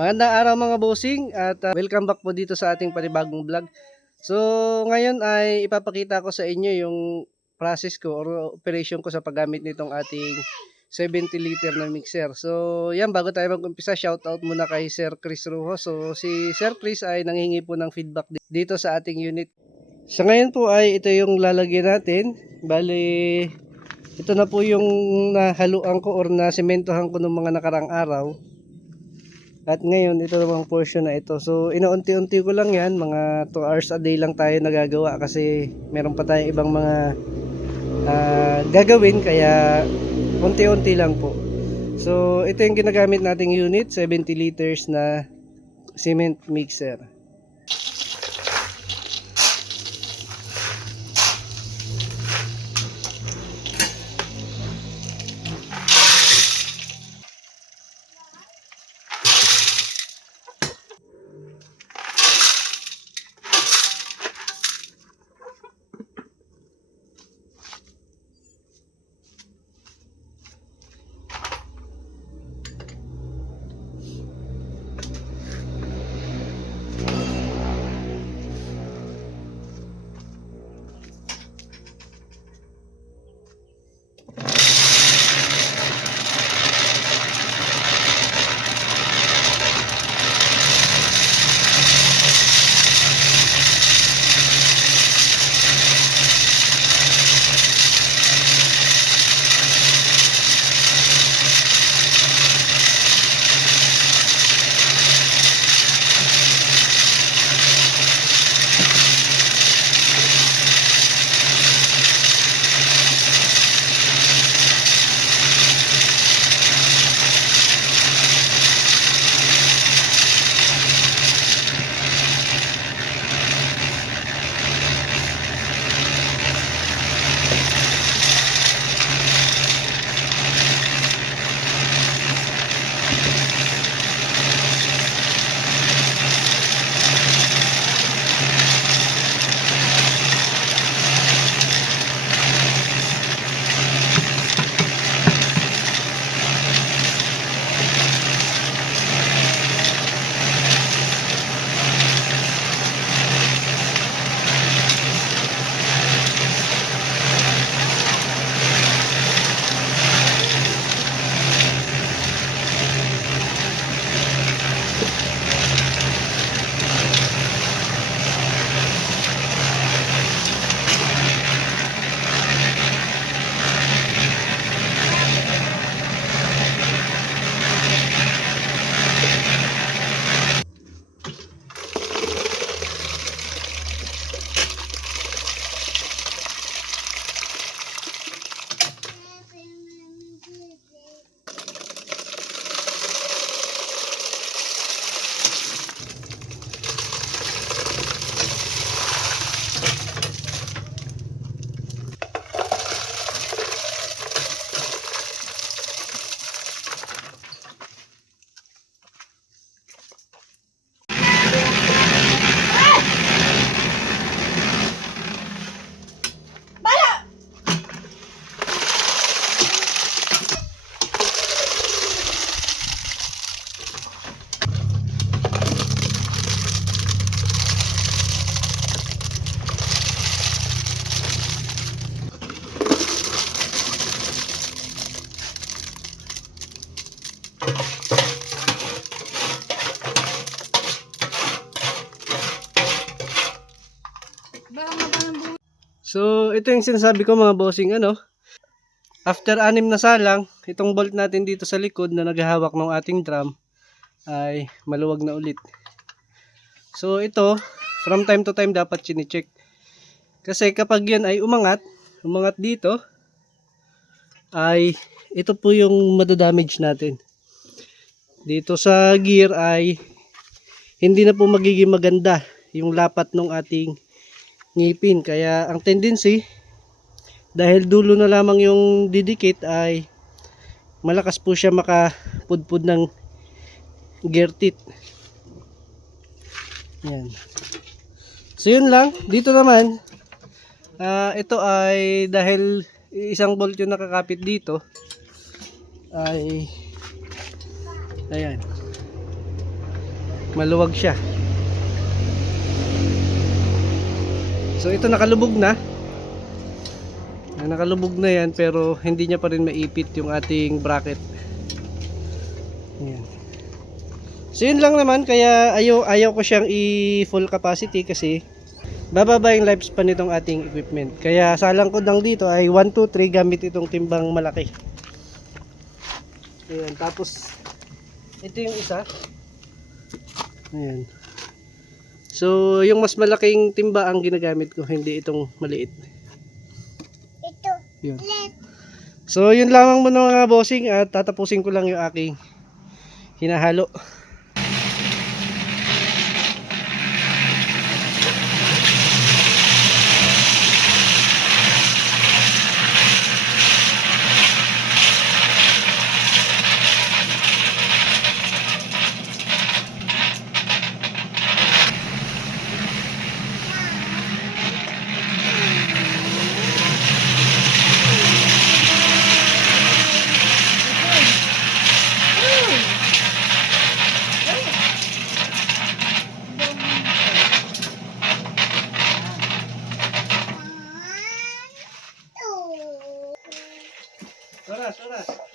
Magandang araw mga bossing at welcome back po dito sa ating panibagong vlog. So ngayon ay ipapakita ko sa inyo yung process ko or operation ko sa paggamit nitong ating 70 liter na mixer. So yan, bago tayo mag-umpisa, shout out muna kay Sir Chris Ruho. So si Sir Chris ay nanghingi po ng feedback dito sa ating unit. Sa ngayon po ay ito yung lalagyan natin. Bali, ito na po yung nahaluan ko or nasementohan ko ng mga nakarang araw. At ngayon, ito namang portion na ito. So, inaunti-unti ko lang yan. Mga 2 hours a day lang tayo nagagawa kasi meron pa tayong ibang mga gagawin. Kaya, unti-unti lang po. So, ito yung ginagamit nating unit. 70 liters na cement mixer. So, ito yung sinasabi ko mga bossing, after 6 na salang, itong bolt natin dito sa likod na naghahawak ng ating drum ay maluwag na ulit. So, ito, from time to time dapat chine-check. Kasi kapag yan ay umangat dito, ay ito po yung madadamage natin. Dito sa gear ay hindi na po magiging maganda yung lapat ng ating ngipin. Kaya ang tendency, dahil dulo na lamang yung didikit, ay malakas po siya makapudpud ng gear teeth. Yan. So yun lang. Dito naman, ito ay dahil isang bolt yung nakakapit dito, ay ayan, maluwag siya. So ito nakalubog na. Nakalubog na yan pero hindi niya pa rin maipit yung ating bracket. Ayan. So yun lang naman, kaya ayaw ko siyang i-full capacity kasi bababa yung lifespan nitong ating equipment. Kaya salang ko lang dito ay 1, 2, 3 gamit itong timbang malaki. Ayan, tapos ito yung isa. Ayan. So yung mas malaking timba ang ginagamit ko, hindi itong maliit. Ito. Yun. So yun lamang muna mga bossing, at tatapusin ko lang yung aking hinahalo. Oras.